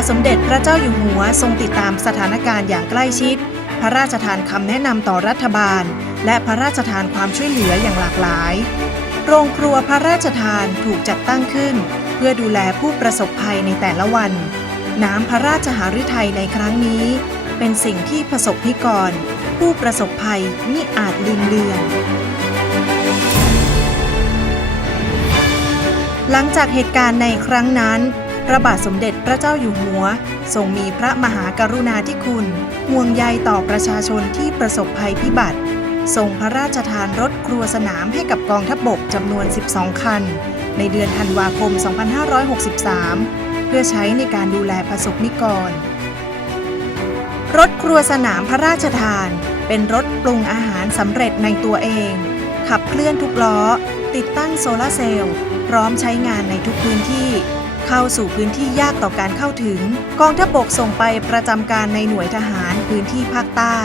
าทสมเด็จพระเจ้าอยู่หัวทรงติดตามสถานการณ์อย่างใกล้ชิด พระราชทานคำแนะนำต่อรัฐบาล และพระราชทานความช่วยเหลืออย่างหลากหลาย โรงครัวพระราชทานถูกจัดตั้งขึ้น เพื่อดูแลผู้ประสบภัยในแต่ละวัน น้ำพระราชหฤทัยในครั้งนี้ เป็นสิ่งที่ประสบนิกร ผู้ประสบภัยมิอาจลืมเลือนหลังจากเหตุการณ์ในครั้งนั้น ระบาทสมเด็จพระเจ้าอยู่หัว ทรงมีพระมหากรุณาธิคุณ ห่วงใยต่อประชาชนที่ประสบภัยพิบัติ ทรงพระราชทานรถครัวสนามให้กับกองทัพบกจำนวน 12 คัน ในเดือนธันวาคม 2563 เพื่อใช้ในการดูแลประสบนิกร รถครัวสนามพระราชทาน เป็นรถปรุงอาหารสำเร็จในตัวเอง ขับเคลื่อนทุกล้อ ติดตั้งโซลาร์เซลล์ พร้อมใช้งานในทุกพื้นที่ เข้าสู่พื้นที่ยากต่อการเข้าถึง กองทัพบกส่งไปประจำการในหน่วยทหารพื้นที่ภาคใต้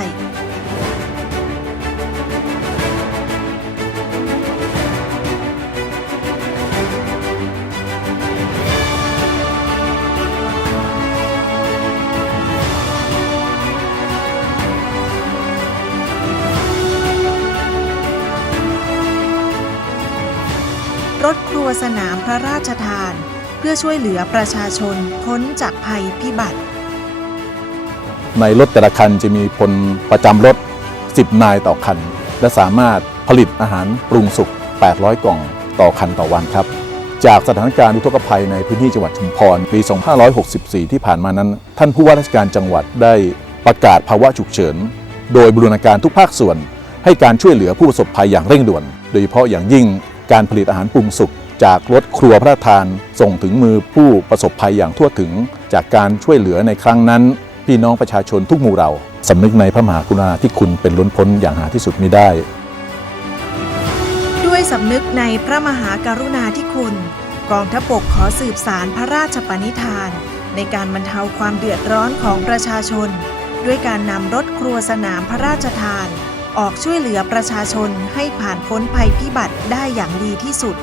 รถครัวสนามพระราชทาน พื่อช่วยเหลือประชาชนพ้นจากภัยพิบัติ ในรถแต่ละคันจะมีพลประจำรถ 10 นายต่อคัน และสามารถผลิตอาหารปรุงสุก 800 กล่องต่อคันต่อวันครับ จากสถานการณ์อุทกภัยในพื้นที่จังหวัดชุมพรปี 2564 ที่ผ่านมานั้น ท่านผู้ว่าราชการจังหวัดได้ประกาศภาวะฉุกเฉิน โดยบรูรณาการทุกภาคส่วน ให้การช่วยเหลือผู้ประสบภัยอย่างเร่งด่วน โดยเฉพาะอย่างยิ่งการผลิตอาหารปรุงสุก จากรถครัวพระราชทานส่งถึงมือผู้ประสบภัยอย่างทั่วถึง จากการช่วยเหลือในครั้งนั้น พี่น้องประชาชนทุกหมู่เราสำนึกในพระมหากรุณาธิคุณเป็นล้นพ้นอย่างหาที่สุดมิได้ ด้วยสำนึกในพระมหากรุณาธิคุณ กองทัพบกขอสืบสารพระราชปณิธาน ในการบรรเทาความเดือดร้อนของประชาชน ด้วยการนำรถครัวสนามพระราชทาน ออกช่วยเหลือประชาชนให้ผ่านพ้นภัยพิบัติได้อย่างดีที่สุด